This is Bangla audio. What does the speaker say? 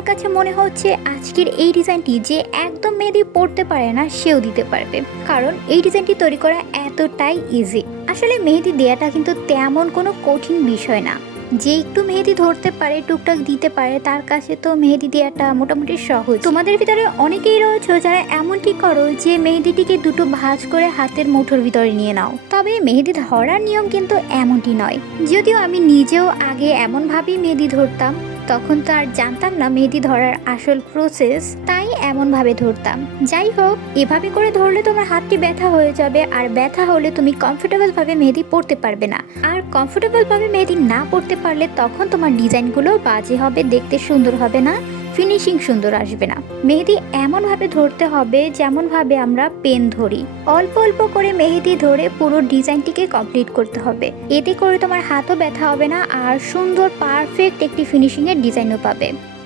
আমার কাছে মনে হচ্ছে আজকের এই ডিজাইনটি যে একদম মেহেদি পড়তে পারে না সেও দিতে পারবে, কারণ এই ডিজাইনটি তৈরি করা এতটাই ইজি। আসলে মেহেদি দেওয়াটা কিন্তু তেমন কোনো কঠিন বিষয় না। যে একটু মেহেদি ধরতে পারে, টুকটাক দিতে পারে, তার কাছে তো মেহেদি দেওয়াটা মোটামুটি সহজ। তোমাদের ভিতরে অনেকেই রয়েছে যারা এমনটি করো যে মেহেদিটিকে দুটো ভাঁজ করে হাতের মুঠোর ভিতরে নিয়ে নাও। তবে মেহেদি ধরার নিয়ম কিন্তু এমনটি নয়। যদিও আমি নিজেও আগে এমনভাবেই মেহেদি ধরতাম, তখন তো আর জানতাম না মেহেদি ধরার আসল প্রসেস, তাই এমনভাবে ধরতাম। যাই হোক, এভাবে করে ধরলে তোমার হাতটি ব্যথা হয়ে যাবে, আর ব্যথা হলে তুমি কমফোর্টেবলভাবে মেহেদি পরতে পারবে না। আর কমফোর্টেবলভাবে মেহেদি না পরতে পারলে তখন তোমার ডিজাইনগুলো বাজে হবে, দেখতে সুন্দর হবে না, ফিনিশিং সুন্দর আসবে না। মেহেদি এমনভাবে ধরতে হবে যেমনভাবে আমরা পেন ধরি। অল্প অল্প করে মেহেদি ধরে পুরো ডিজাইনটিকে কমপ্লিট করতে হবে। এতে করে তোমার হাতও ব্যথা হবে না, আর সুন্দর পারফেক্ট একটি ফিনিশিংয়ের ডিজাইনও পাবে।